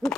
Hey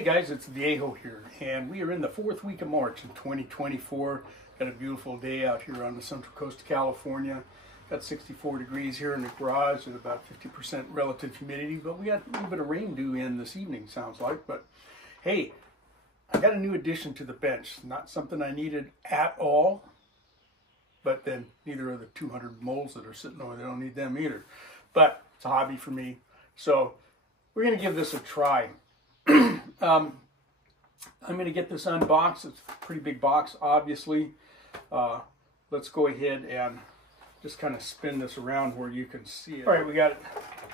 guys, it's Viejo here, and we are in the 4th week of March in 2024. Got a beautiful day out here on the central coast of California. Got 64 degrees here in the garage and about 50% relative humidity, but we got a little bit of rain due in this evening, sounds like. But hey, I got a new addition to the bench. Not something I needed at all, but then neither are the 200 moles that are sitting over there. I don't need them either. But it's a hobby for me, so we're going to give this a try. I'm going to get this unboxed. It's a pretty big box, obviously. Let's go ahead and just kind of spin this around where you can see it. All right, we got it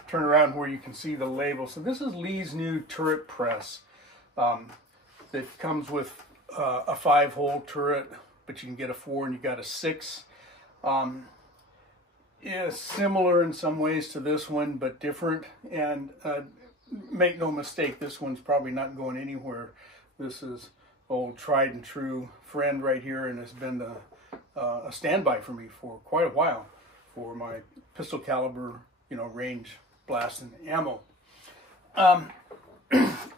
turned around where you can see the label. So this is Lee's new turret press. It comes with a 5-hole turret, but you can get a 4 and you got a 6. Is similar in some ways to this one, but different. And make no mistake, this one's probably not going anywhere. This is old tried and true friend right here, and has been a standby for me for quite a while for my pistol caliber, range blasting ammo.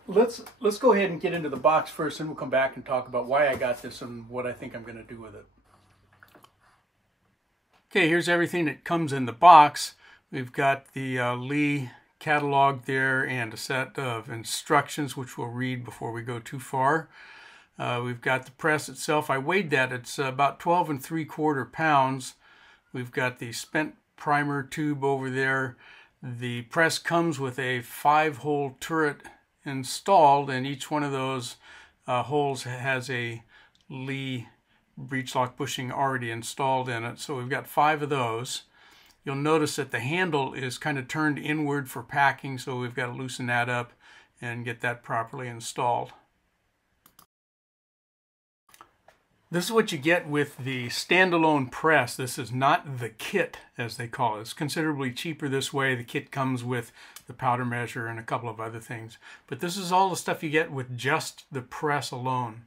Let's go ahead and get into the box first, and we'll come back and talk about why I got this and what I think I'm going to do with it. Okay, here's everything that comes in the box. We've got the Lee catalog there and a set of instructions which we'll read before we go too far. We've got the press itself. I weighed that. It's about 12 3/4 pounds. We've got the spent primer tube over there. The press comes with a 5-hole turret installed, and each one of those holes has a Lee breech lock bushing already installed in it. So we've got 5 of those. You'll notice that the handle is kind of turned inward for packing, so we've got to loosen that up and get that properly installed. This is what you get with the standalone press. This is not the kit, as they call it. It's considerably cheaper this way. The kit comes with the powder measure and a couple of other things. But this is all the stuff you get with just the press alone.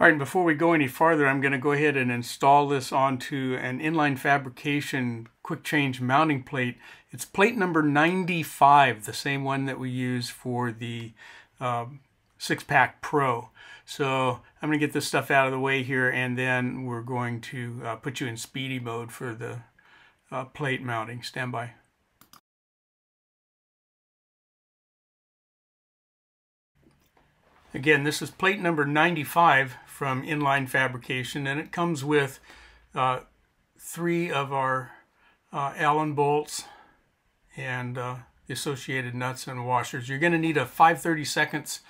All right, and before we go any farther, I'm going to go ahead and install this onto an Inline Fabrication quick change mounting plate. It's plate number 95, the same one that we use for the 6-pack Pro. So I'm going to get this stuff out of the way here, and then we're going to put you in speedy mode for the plate mounting. Stand by. Again, this is plate number 95 from Inline Fabrication, and it comes with 3 of our Allen bolts and the associated nuts and washers. You're going to need a 5/32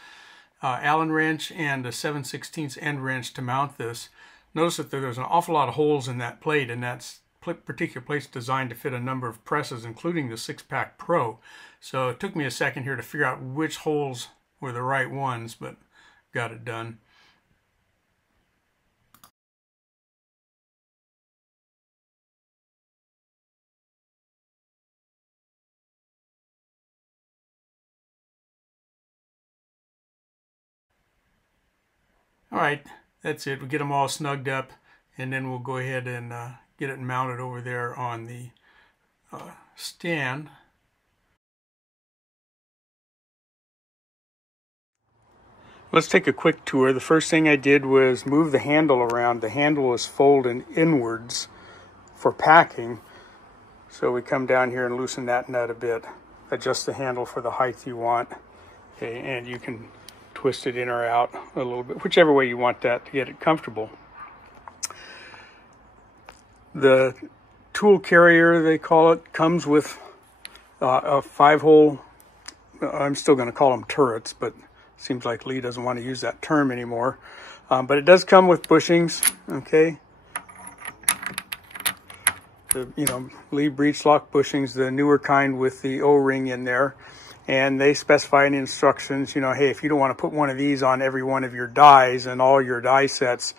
Allen wrench and a 7/16 end wrench to mount this. Notice that there's an awful lot of holes in that plate, and that particular plate's designed to fit a number of presses, including the 6-pack Pro. So it took me a second here to figure out which holes were the right ones, but got it done. All right, that's it. We get them all snugged up, and then we'll go ahead and get it mounted over there on the stand. Let's take a quick tour. The first thing I did was move the handle around. The handle is folded inwards for packing. So we come down here and loosen that nut a bit. Adjust the handle for the height you want. Okay, and you can twist it in or out a little bit, whichever way you want that to get it comfortable. The tool carrier, they call it, comes with a 5-hole, I'm still going to call them turrets, but seems like Lee doesn't want to use that term anymore. But it does come with bushings, okay? The Lee breech lock bushings, the newer kind with the O-ring in there. And they specify in the instructions, hey, if you don't want to put one of these on every one of your dies and all your die sets,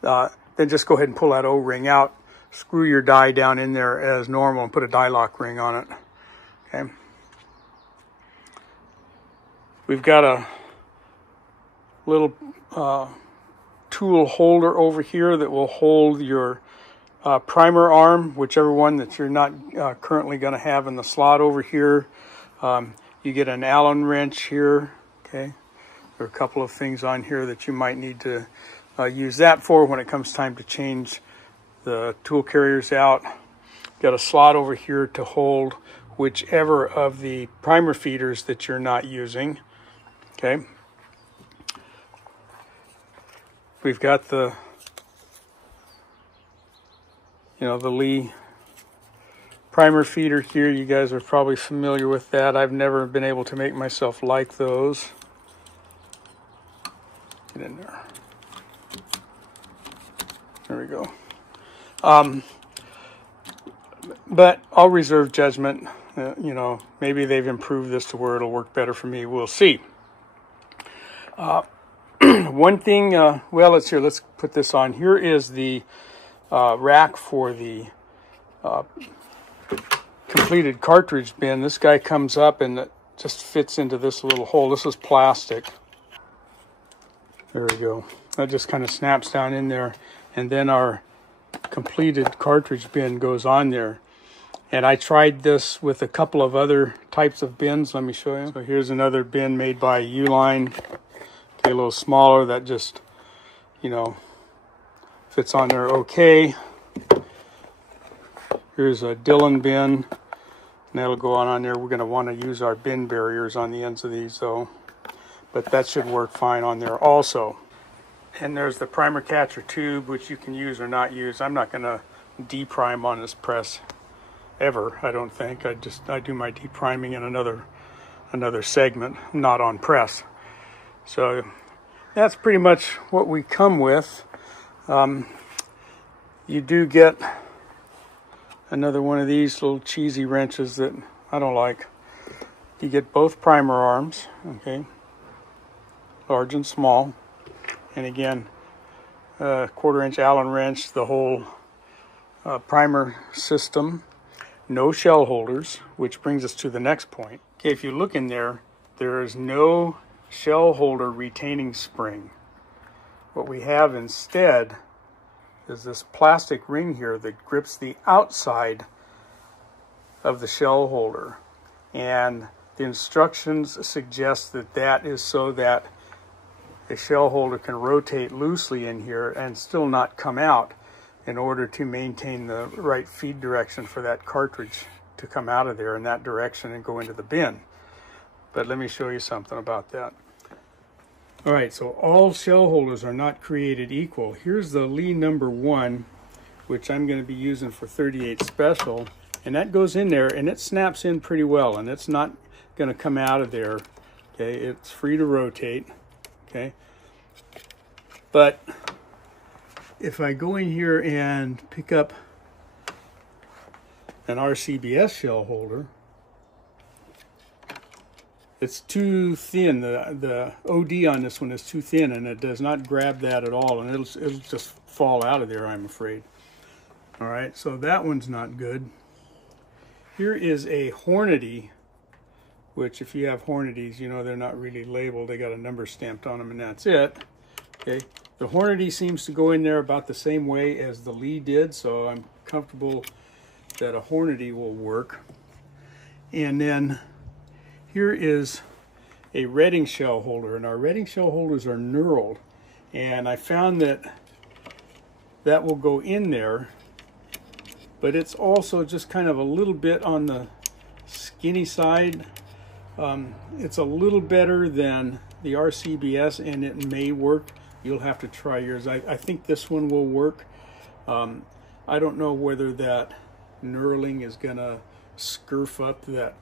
then just go ahead and pull that O-ring out, screw your die down in there as normal, and put a die lock ring on it. Okay. We've got a little tool holder over here that will hold your primer arm, whichever one that you're not currently going to have in the slot over here. You get an Allen wrench here. Okay, there are a couple of things on here that you might need to use that for when it comes time to change the tool carriers out. Got a slot over here to hold whichever of the primer feeders that you're not using. Okay. We've got the, the Lee primer feeder here. You guys are probably familiar with that. I've never been able to make myself like those. Get in there. There we go. But I'll reserve judgment. Maybe they've improved this to where it'll work better for me. We'll see. One thing, well, let's put this on. Here is the rack for the completed cartridge bin. This guy comes up and it just fits into this little hole. This is plastic. There we go. That just kind of snaps down in there. And then our completed cartridge bin goes on there. And I tried this with a couple of other types of bins. Let me show you. So here's another bin made by Uline. Okay, a little smaller, that just, fits on there okay. Here's a Dillon bin, and that'll go on there. We're going to want to use our bin barriers on the ends of these though, but that should work fine on there also. And there's the primer catcher tube, which you can use or not use. I'm not going to deprime on this press ever, I don't think. I do my depriming in another segment, not on press. So that's pretty much what we come with. You do get another one of these little cheesy wrenches that I don't like. You get both primer arms, okay, large and small. And again, 1/4 inch Allen wrench, the whole primer system. No shell holders, which brings us to the next point. Okay, if you look in there, there is no shell holder retaining spring. What we have instead is this plastic ring here that grips the outside of the shell holder. And the instructions suggest that that is so that the shell holder can rotate loosely in here and still not come out, in order to maintain the right feed direction for that cartridge to come out of there in that direction and go into the bin. But let me show you something about that. All right, so all shell holders are not created equal. Here's the Lee number 1, which I'm going to be using for 38 Special, and that goes in there and it snaps in pretty well, and it's not going to come out of there. Okay, it's free to rotate. Okay, but if I go in here and pick up an RCBS shell holder, it's too thin. The OD on this one is too thin, and it does not grab that at all, and it'll just fall out of there, I'm afraid. All right, so that one's not good. Here is a Hornady, which if you have Hornadys, they're not really labeled. They got a number stamped on them, and that's it. Okay. The Hornady seems to go in there about the same way as the Lee did, so I'm comfortable that a Hornady will work. And then here is a Redding shell holder, and our Redding shell holders are knurled, and I found that that will go in there, but it's also just kind of a little bit on the skinny side. It's a little better than the RCBS, and it may work. You'll have to try yours. I think this one will work. I don't know whether that knurling is going to scurf up that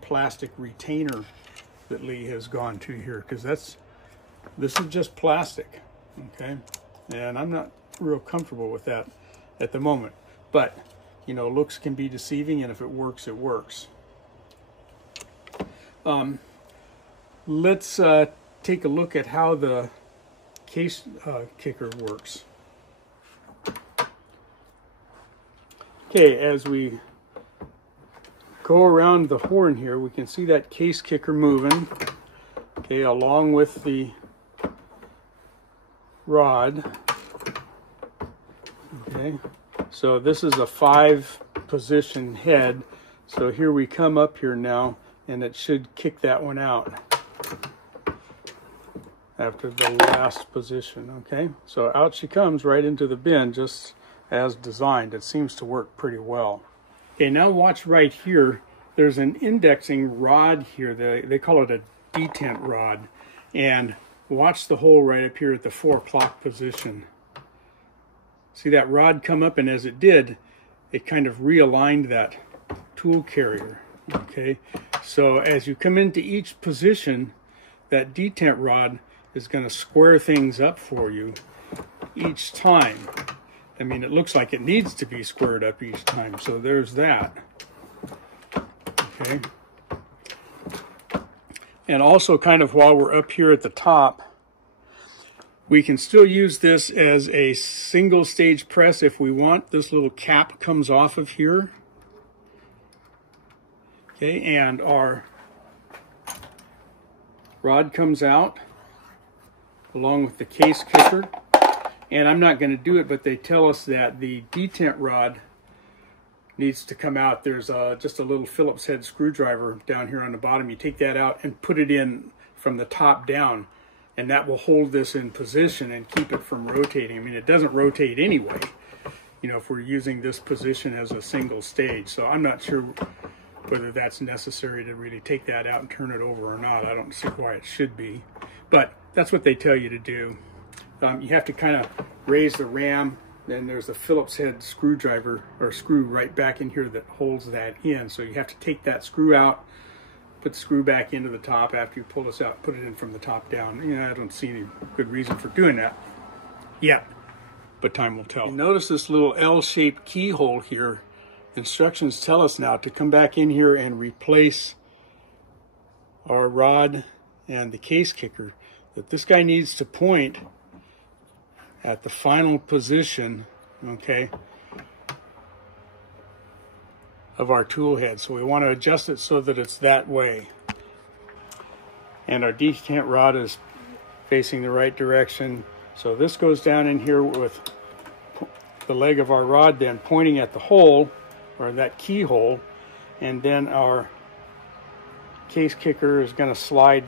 plastic retainer that Lee has gone to here, because this is just plastic, okay? And I'm not real comfortable with that at the moment. But, looks can be deceiving, and if it works, it works. Let's take a look at how the case kicker works. Okay, as we go around the horn here, we can see that case kicker moving, okay, along with the rod. Okay, so this is a 5-position head. So here we come up here now, and it should kick that one out after the last position. Okay, so out she comes right into the bin, just as designed. It seems to work pretty well. Okay, now watch right here. There's an indexing rod here. They call it a detent rod. And watch the hole right up here at the 4 o'clock position. See that rod come up, and as it did, it kind of realigned that tool carrier. Okay, so as you come into each position, that detent rod is going to square things up for you each time. I mean, it looks like it needs to be squared up each time, so there's that. Okay. And also, kind of while we're up here at the top, we can still use this as a single stage press if we want. This little cap comes off of here. Okay, and our rod comes out along with the case kicker. And I'm not going to do it, but they tell us that the detent rod needs to come out. There's just a little Phillips head screwdriver down here on the bottom. You take that out and put it in from the top down, and that will hold this in position and keep it from rotating. I mean, it doesn't rotate anyway, you know, if we're using this position as a single stage. So I'm not sure whether that's necessary to really take that out and turn it over or not. I don't see why it should be, but that's what they tell you to do. You have to kind of raise the ram. Then there's a Phillips head screwdriver or screw right back in here that holds that in. So you have to take that screw out, put the screw back into the top after you pull this out, put it in from the top down. You know, I don't see any good reason for doing that yet, but time will tell. You notice this little L-shaped keyhole here. Instructions tell us now to come back in here and replace our rod and the case kicker, that this guy needs to point at the final position, okay, of our tool head. So we want to adjust it so that it's that way. And our detent rod is facing the right direction. So this goes down in here with the leg of our rod then pointing at the hole, or that keyhole, and then our case kicker is going to slide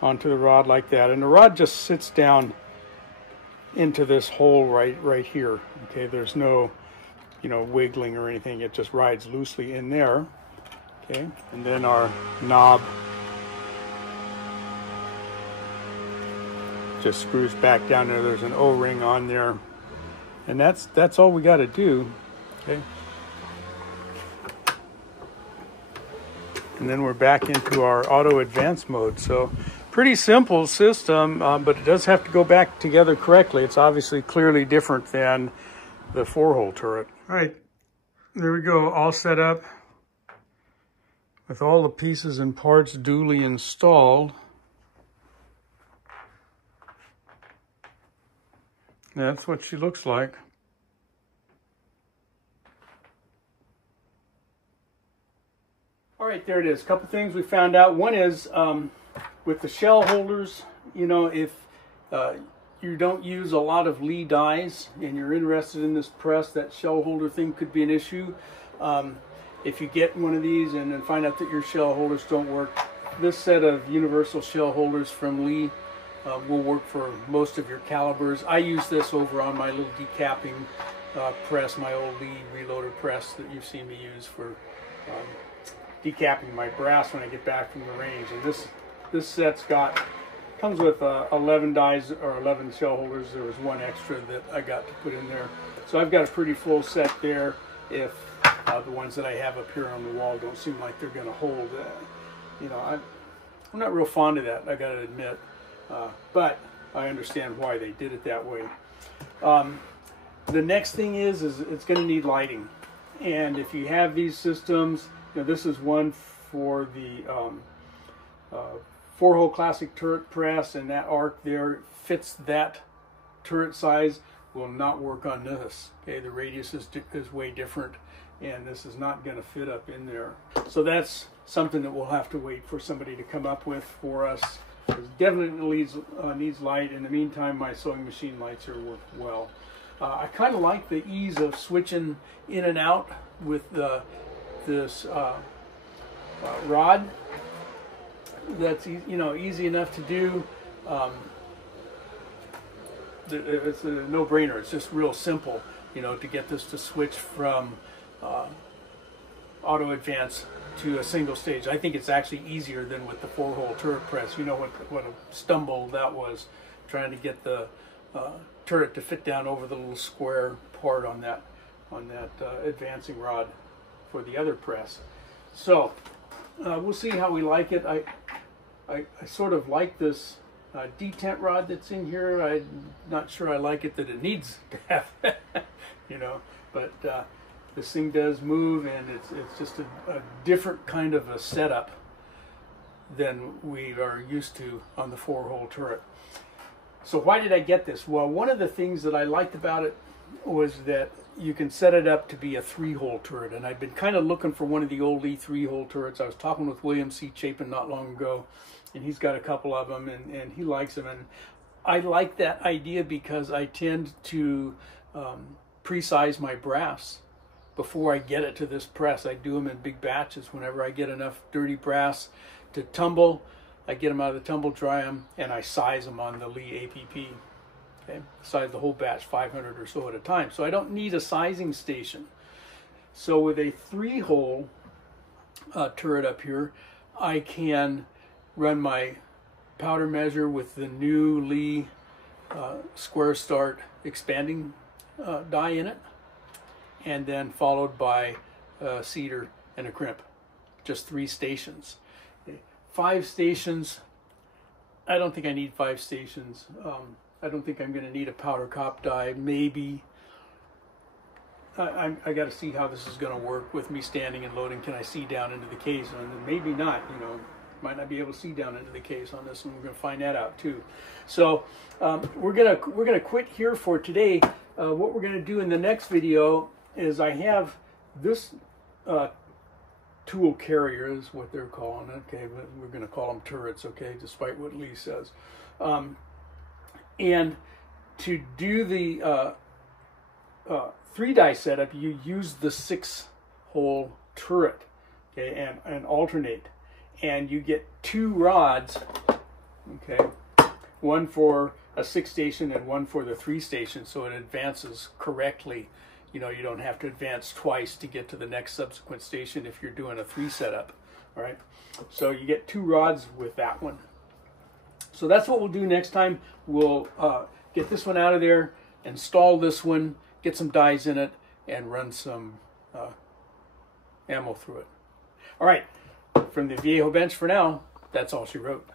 onto the rod like that. And the rod just sits down into this hole right here. Okay, there's no, you know, wiggling or anything. It just rides loosely in there. Okay, and then our knob just screws back down there. There's an O-ring on there, and that's all we got to do. Okay, and then we're back into our auto advance mode. So pretty simple system, but it does have to go back together correctly. It's obviously clearly different than the 4-hole turret. All right, there we go, all set up with all the pieces and parts duly installed. That's what she looks like. All right, there it is. A couple things we found out. One is, with the shell holders, you know, if you don't use a lot of Lee dies and you're interested in this press, that shell holder thing could be an issue. If you get one of these and then find out that your shell holders don't work, this set of universal shell holders from Lee will work for most of your calibers. I use this over on my little decapping press, my old Lee reloader press that you've seen me use for decapping my brass when I get back from the range. And this set's comes with 11 dies or 11 shell holders. There was one extra that I got to put in there. So I've got a pretty full set there if the ones that I have up here on the wall don't seem like they're going to hold. You know, I'm not real fond of that, I got to admit. But I understand why they did it that way. The next thing is it's going to need lighting. And if you have these systems, you know, this is one for the 4-hole classic turret press, and that arc there fits that turret size, will not work on this. Okay, the radius is way different, and this is not going to fit up in there. So that's something that we'll have to wait for somebody to come up with for us. So it definitely needs light. In the meantime, my sewing machine lights are working well. I kind of like the ease of switching in and out with this rod. That's easy enough to do. It's a no-brainer. It's just real simple, to get this to switch from auto advance to a single stage. I think it's actually easier than with the 4-hole turret press. You know what a stumble that was, trying to get the turret to fit down over the little square part on that advancing rod for the other press. So we'll see how we like it. I sort of like this detent rod that's in here. I'm not sure I like it that it needs to have but this thing does move, and it's just a different kind of a setup than we are used to on the 4-hole turret. So why did I get this? Well, one of the things that I liked about it was that you can set it up to be a 3-hole turret, and I've been kind of looking for one of the old Lee 3-hole turrets. I was talking with William C. Chapin not long ago, and he's got a couple of them, and he likes them, and I like that idea because I tend to pre-size my brass before I get it to this press. I do them in big batches. Whenever I get enough dirty brass to tumble, I get them out of the tumble, dry them, and I size them on the Lee APP. Okay, size the whole batch, 500 or so at a time. So I don't need a sizing station. So with a 3-hole turret up here, I can run my powder measure with the new Lee Square Start expanding die in it, and then followed by a cedar and a crimp. Just 3 stations. 5 stations, I don't think I need 5 stations. I don't think I'm going to need a powder cop die. Maybe. I got to see how this is going to work with me standing and loading. Can I see down into the case? And maybe not. Might not be able to see down into the case on this one. We're going to find that out too. So we're gonna quit here for today. What we're going to do in the next video is I have this tool carrier is what they're calling it. Okay, but we're going to call them turrets. Okay, despite what Lee says. And to do the 3-die setup, you use the 6-hole turret, okay, and alternate, and you get 2 rods, okay, one for a 6-station and one for the 3-station, so it advances correctly. You don't have to advance twice to get to the next subsequent station if you're doing a 3 setup. All right, so you get 2 rods with that one. So that's what we'll do next time. We'll get this one out of there, install this one, get some dies in it, and run some ammo through it. All right, from the Viejo bench for now, that's all she wrote.